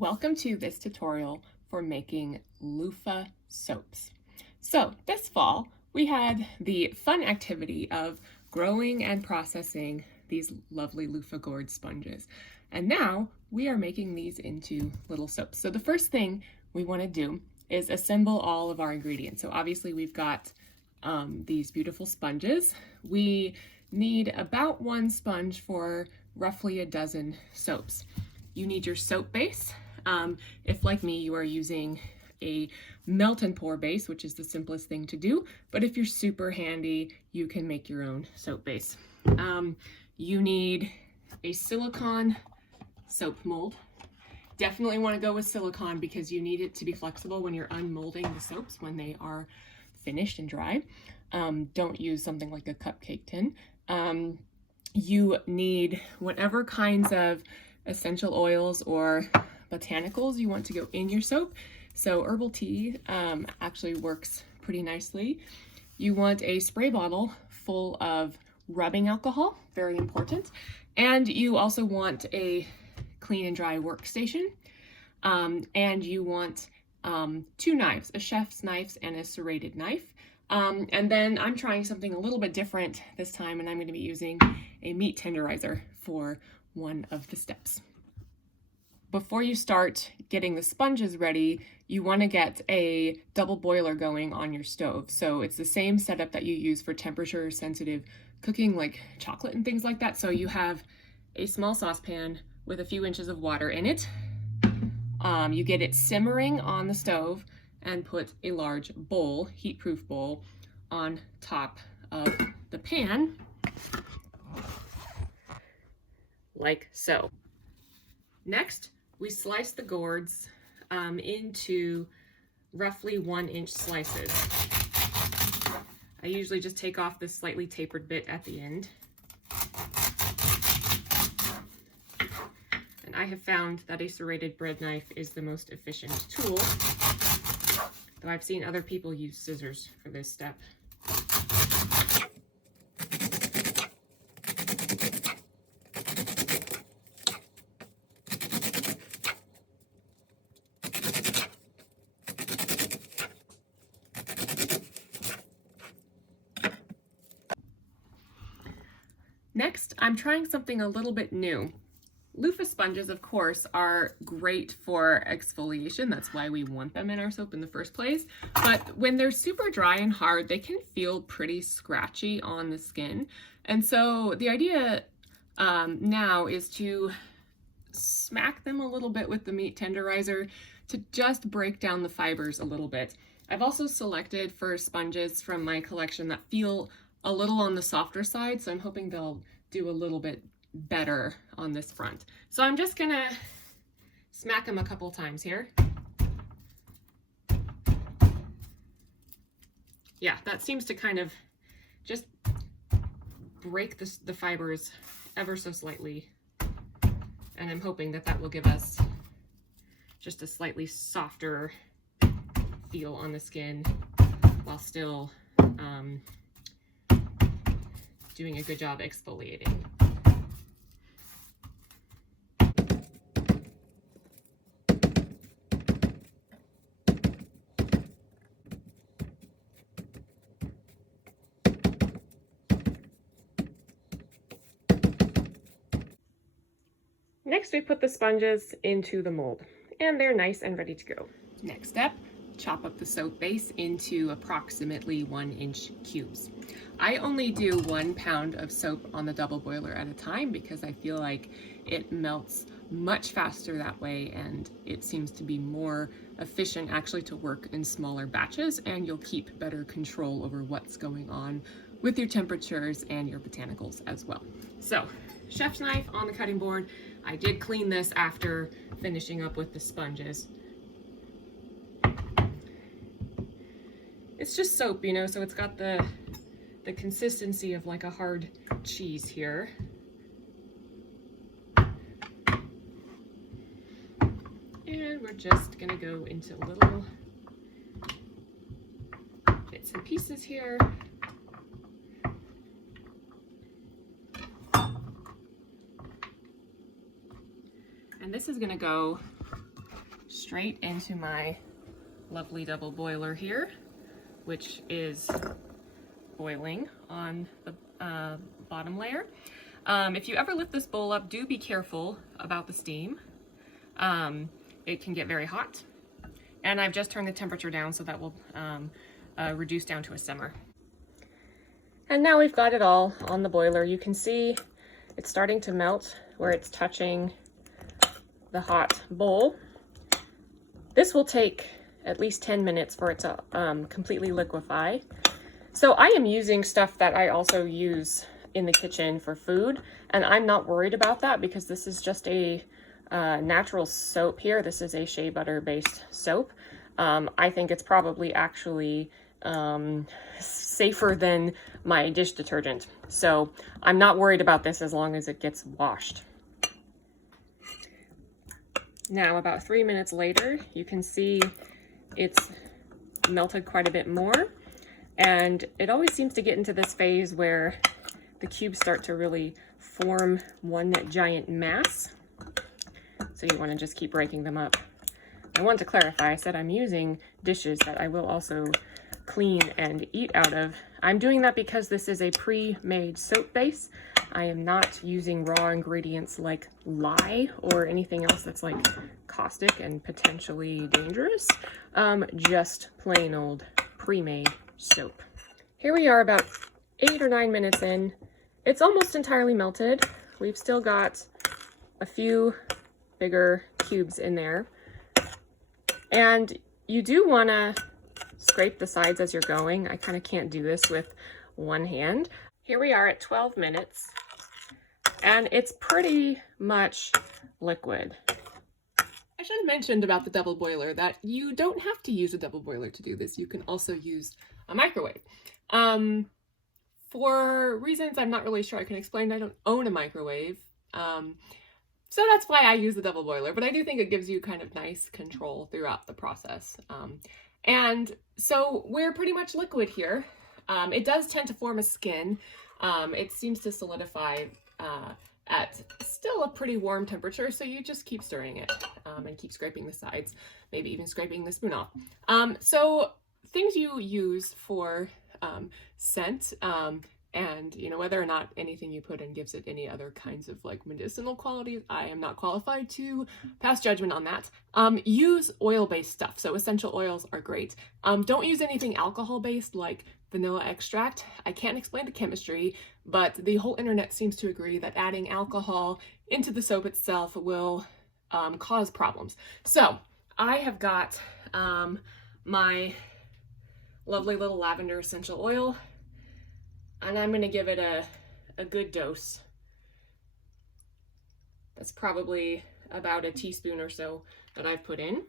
Welcome to this tutorial for making loofah soaps. So this fall we had the fun activity of growing and processing these lovely loofah gourd sponges. And now we are making these into little soaps. So the first thing we want to do is assemble all of our ingredients. So obviously we've got these beautiful sponges. We need about one sponge for roughly a dozen soaps. You need your soap base. If, like me, you are using a melt and pour base, which is the simplest thing to do, but if you're super handy, you can make your own soap base. You need a silicone soap mold. Definitely want to go with silicone because you need it to be flexible when you're unmolding the soaps when they are finished and dry. Don't use something like a cupcake tin. You need whatever kinds of essential oils or botanicals you want to go in your soap. So herbal tea actually works pretty nicely. You want a spray bottle full of rubbing alcohol, very important. And you also want a clean and dry workstation. And you want two knives, a chef's knife and a serrated knife. And then I'm trying something a little bit different this time, and I'm going to be using a meat tenderizer for one of the steps. Before you start getting the sponges ready, you want to get a double boiler going on your stove. So it's the same setup that you use for temperature sensitive cooking, like chocolate and things like that. So you have a small saucepan with a few inches of water in it. You get it simmering on the stove and put a large bowl, heat-proof bowl, on top of the pan, like so. Next, we slice the gourds into roughly 1-inch slices. I usually just take off this slightly tapered bit at the end. And I have found that a serrated bread knife is the most efficient tool, though I've seen other people use scissors for this step. Next, I'm trying something a little bit new. Loofah sponges, of course, are great for exfoliation. That's why we want them in our soap in the first place. But when they're super dry and hard, they can feel pretty scratchy on the skin. And so the idea now is to smack them a little bit with the meat tenderizer to just break down the fibers a little bit. I've also selected for sponges from my collection that feel a little on the softer side, so I'm hoping they'll do a little bit better on this front. So I'm just gonna smack them a couple times here. Yeah, that seems to kind of just break the fibers ever so slightly, and I'm hoping that that will give us just a slightly softer feel on the skin while still doing a good job exfoliating. Next, we put the sponges into the mold, and they're nice and ready to go. Next step, chop up the soap base into approximately 1-inch cubes. I only do 1 pound of soap on the double boiler at a time because I feel like it melts much faster that way, and it seems to be more efficient actually to work in smaller batches, and you'll keep better control over what's going on with your temperatures and your botanicals as well. So, chef's knife on the cutting board. I did clean this after finishing up with the sponges. It's just soap, you know, so it's got the consistency of like a hard cheese here. And we're just gonna go into little bits and pieces here. And this is gonna go straight into my lovely double boiler here, which is boiling on the bottom layer. If you ever lift this bowl up, do be careful about the steam. It can get very hot. And I've just turned the temperature down so that will reduce down to a simmer. And now we've got it all on the boiler. You can see it's starting to melt where it's touching the hot bowl. This will take at least 10 minutes for it to completely liquefy. So I am using stuff that I also use in the kitchen for food, and I'm not worried about that because this is just a natural soap here. This is a shea butter based soap. I think it's probably actually safer than my dish detergent. So I'm not worried about this as long as it gets washed. Now about 3 minutes later, you can see it's melted quite a bit more. And it always seems to get into this phase where the cubes start to really form one giant mass. So you want to just keep breaking them up. I want to clarify, I said I'm using dishes that I will also clean and eat out of. I'm doing that because this is a pre-made soap base. I am not using raw ingredients like lye or anything else that's like caustic and potentially dangerous. Just plain old pre-made soap. Here we are about 8 or 9 minutes in. It's almost entirely melted. We've still got a few bigger cubes in there. And you do want to scrape the sides as you're going. I kind of can't do this with one hand. Here we are at 12 minutes, and it's pretty much liquid. I should have mentioned about the double boiler that you don't have to use a double boiler to do this. You can also use a microwave. For reasons I'm not really sure I can explain, I don't own a microwave. So that's why I use the double boiler, but I do think it gives you kind of nice control throughout the process. And so we're pretty much liquid here. It does tend to form a skin. It seems to solidify at still a pretty warm temperature, so you just keep stirring it and keep scraping the sides, maybe even scraping the spoon off. So things you use for scent, and you know, whether or not anything you put in gives it any other kinds of like medicinal qualities, I am not qualified to pass judgment on that. Use oil-based stuff. So essential oils are great. Don't use anything alcohol-based like vanilla extract. I can't explain the chemistry, but the whole internet seems to agree that adding alcohol into the soap itself will cause problems. So I have got my lovely little lavender essential oil, and I'm going to give it a good dose. That's probably about a teaspoon or so that I've put in.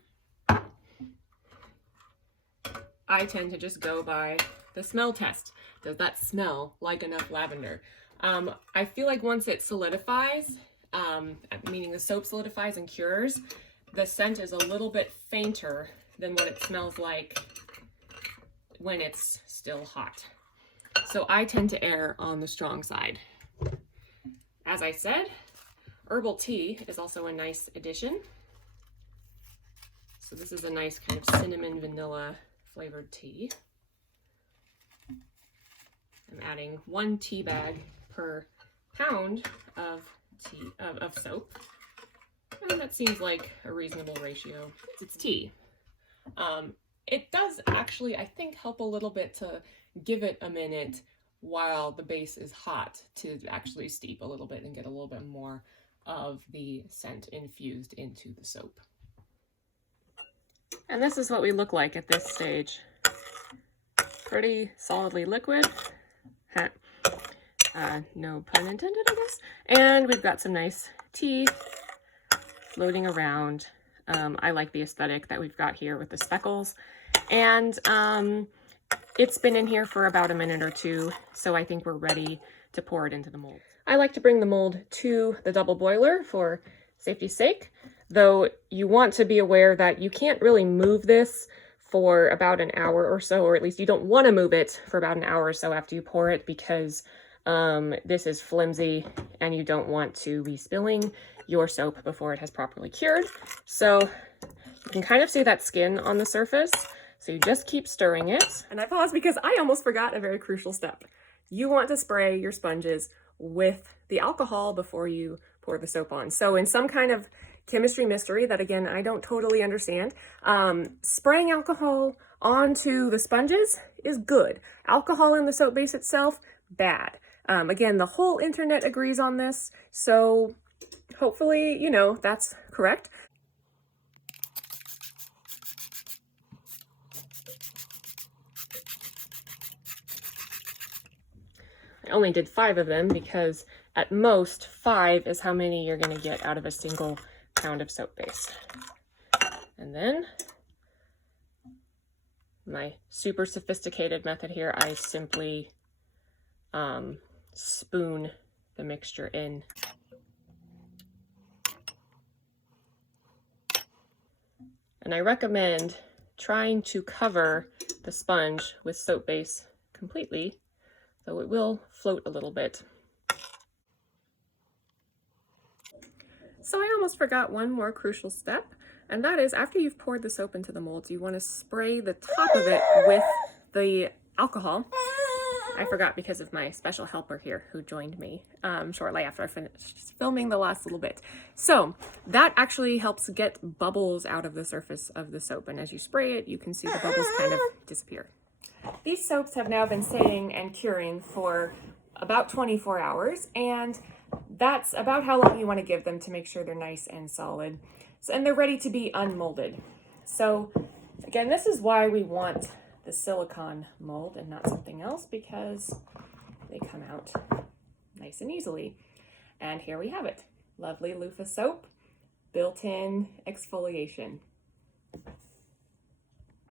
I tend to just go by the smell test. Does that smell like enough lavender? I feel like once it solidifies, meaning the soap solidifies and cures, the scent is a little bit fainter than what it smells like when it's still hot. So I tend to err on the strong side. As I said, herbal tea is also a nice addition. So this is a nice kind of cinnamon vanilla flavored tea. I'm adding 1 tea bag per pound of soap. And that seems like a reasonable ratio. It's tea. It does actually, I think, help a little bit to give it a minute while the base is hot to actually steep a little bit and get a little bit more of the scent infused into the soap. And this is what we look like at this stage. Pretty solidly liquid. No pun intended, I guess. And we've got some nice tea floating around. I like the aesthetic that we've got here with the speckles. And it's been in here for about a minute or two, so I think we're ready to pour it into the mold. I like to bring the mold to the double boiler for safety's sake, though you want to be aware that you can't really move this for about an hour or so, or at least you don't want to move it for about an hour or so after you pour it, because this is flimsy and you don't want to be spilling your soap before it has properly cured. So You can kind of see that skin on the surface, so you just keep stirring it. And I paused because I almost forgot a very crucial step. You want to spray your sponges with the alcohol before you pour the soap on. So in some kind of chemistry mystery that, again, I don't totally understand, spraying alcohol onto the sponges is good. Alcohol in the soap base itself, bad. Again, the whole internet agrees on this, so hopefully, you know, that's correct. I only did 5 of them because at most 5 is how many you're going to get out of a single pound of soap base. And then my super sophisticated method here, I simply spoon the mixture in. And I recommend trying to cover the sponge with soap base completely, though it will float a little bit. So I almost forgot one more crucial step, and that is after you've poured the soap into the molds, you want to spray the top of it with the alcohol. I forgot because of my special helper here who joined me shortly after I finished filming the last little bit. So that actually helps get bubbles out of the surface of the soap, and as you spray it, you can see the bubbles kind of disappear. These soaps have now been sitting and curing for about 24 hours, and that's about how long you want to give them to make sure they're nice and solid. So, and they're ready to be unmolded. So again, this is why we want the silicone mold and not something else, because they come out nice and easily. And here we have it. Lovely loofah soap, built-in exfoliation.